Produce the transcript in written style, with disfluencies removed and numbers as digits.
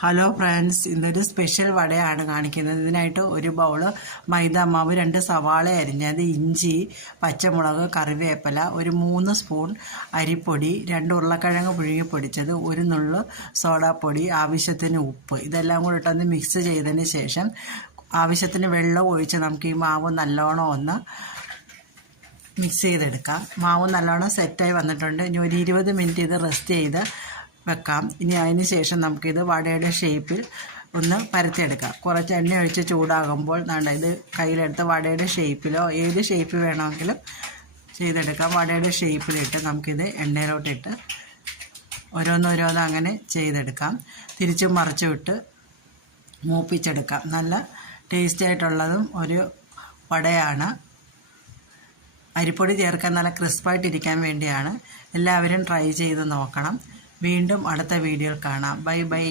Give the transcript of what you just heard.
Hello friends, ഇന്നൊരു special വടയാണ് കാണിക്കുന്നത്. ഇതിനായിട്ട് ഒരു ബൗള് മൈദ മാവ്, 2 സവാള അരിഞ്ഞത്, ഇഞ്ചി, പച്ചമുളക്, കറിവേപ്പില, ഒരു 3 സ്പൂൺ അരിപ്പൊടി, 2 ഉരുളക്കിഴങ്ങ് പുഴുങ്ങി പൊടിച്ചത്, ഒരു നുള്ളു സോഡാപ്പൊടി, ആവശ്യത്തിന് ഉപ്പ്, ഇതെല്ലാം കൂടി ഇട്ടൊന്ന് മിക്സ് ചെയ്തതിന് ശേഷം ആവശ്യത്തിന് വെള്ളം ഒഴിച്ച് നമുക്ക് ഈ മാവ് നല്ലോണം ഒന്ന് മിക്സ് ചെയ്തെടുക്കാം. മാവ് നല്ലോണം സെറ്റായി വന്നിട്ടുണ്ട്. ഇനി ഒരു 20 മിനിറ്റ് ഇത് റെസ്റ്റ് ചെയ്ത് വെക്കാം. ഇനി അതിന് ശേഷം നമുക്കിത് വടയുടെ ഷേപ്പിൽ ഒന്ന് പരത്തിയെടുക്കാം. കുറച്ച് എണ്ണ ഒഴിച്ച് ചൂടാകുമ്പോൾ ഇത് കയ്യിലെടുത്ത് വടയുടെ ഷേപ്പിലോ ഏത് ഷേപ്പ് വേണമെങ്കിലും ചെയ്തെടുക്കാം. വടയുടെ ഷേപ്പിലിട്ട് നമുക്കിത് എണ്ണയിലോട്ടിട്ട് ഓരോന്നോരോന്ന് അങ്ങനെ ചെയ്തെടുക്കാം. തിരിച്ചും മറിച്ചും ഇട്ട് മൂപ്പിച്ചെടുക്കാം. നല്ല ടേസ്റ്റി ആയിട്ടുള്ളതും ഒരു വടയാണ്. അരിപ്പൊടി ചേർക്കാൻ നല്ല ക്രിസ്പായിട്ടിരിക്കാൻ വേണ്ടിയാണ്. എല്ലാവരും ട്രൈ ചെയ്ത് നോക്കണം. വീണ്ടും അടുത്ത വീഡിയോയിൽ കാണാം. Bye bye.